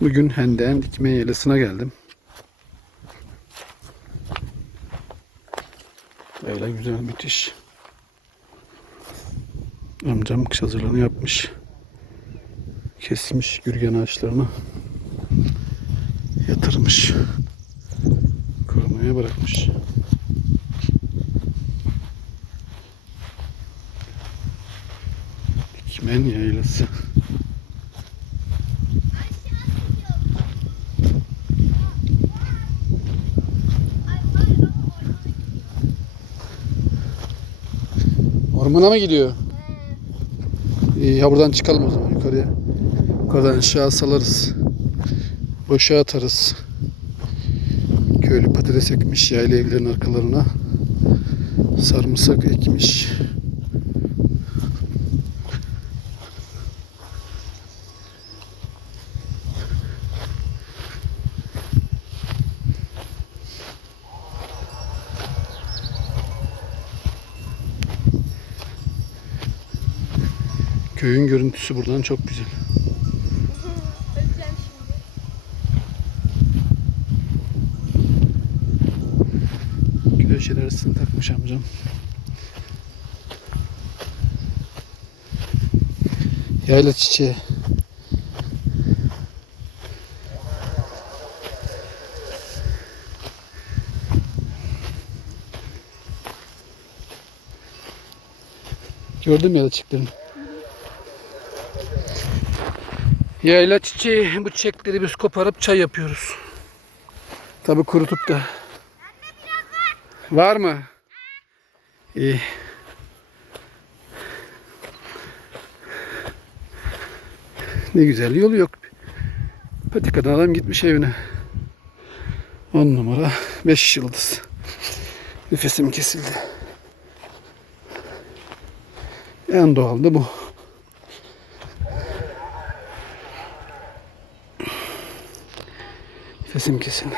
Bugün Hendem dikme yaylasına geldim. Böyle güzel müthiş. Amcam kış hazırlığını yapmış. Kesmiş gürgen ağaçlarını. Yatırmış. Korumaya bırakmış. Dikmen yaylası. Ormana mı gidiyor? İyi ya buradan çıkalım o zaman yukarıya. Yukarıdan aşağı salarız. Boşa atarız. Köylü patates ekmiş yayla evlerin arkalarına. Sarımsak ekmiş. Köyün görüntüsü buradan çok güzel. Köşeler arasını takmış amcam. Yayla çiçeği. Gördün mü yayla Yayla çiçeği bu çiçekleri biz koparıp çay yapıyoruz. Tabi kurutup da Var mı? İyi. Ne güzel yolu yok. Patikadan adam gitmiş evine. 10 numara 5 yıldız. Nefesim kesildi. En doğal da bu. Nefesim kesildi.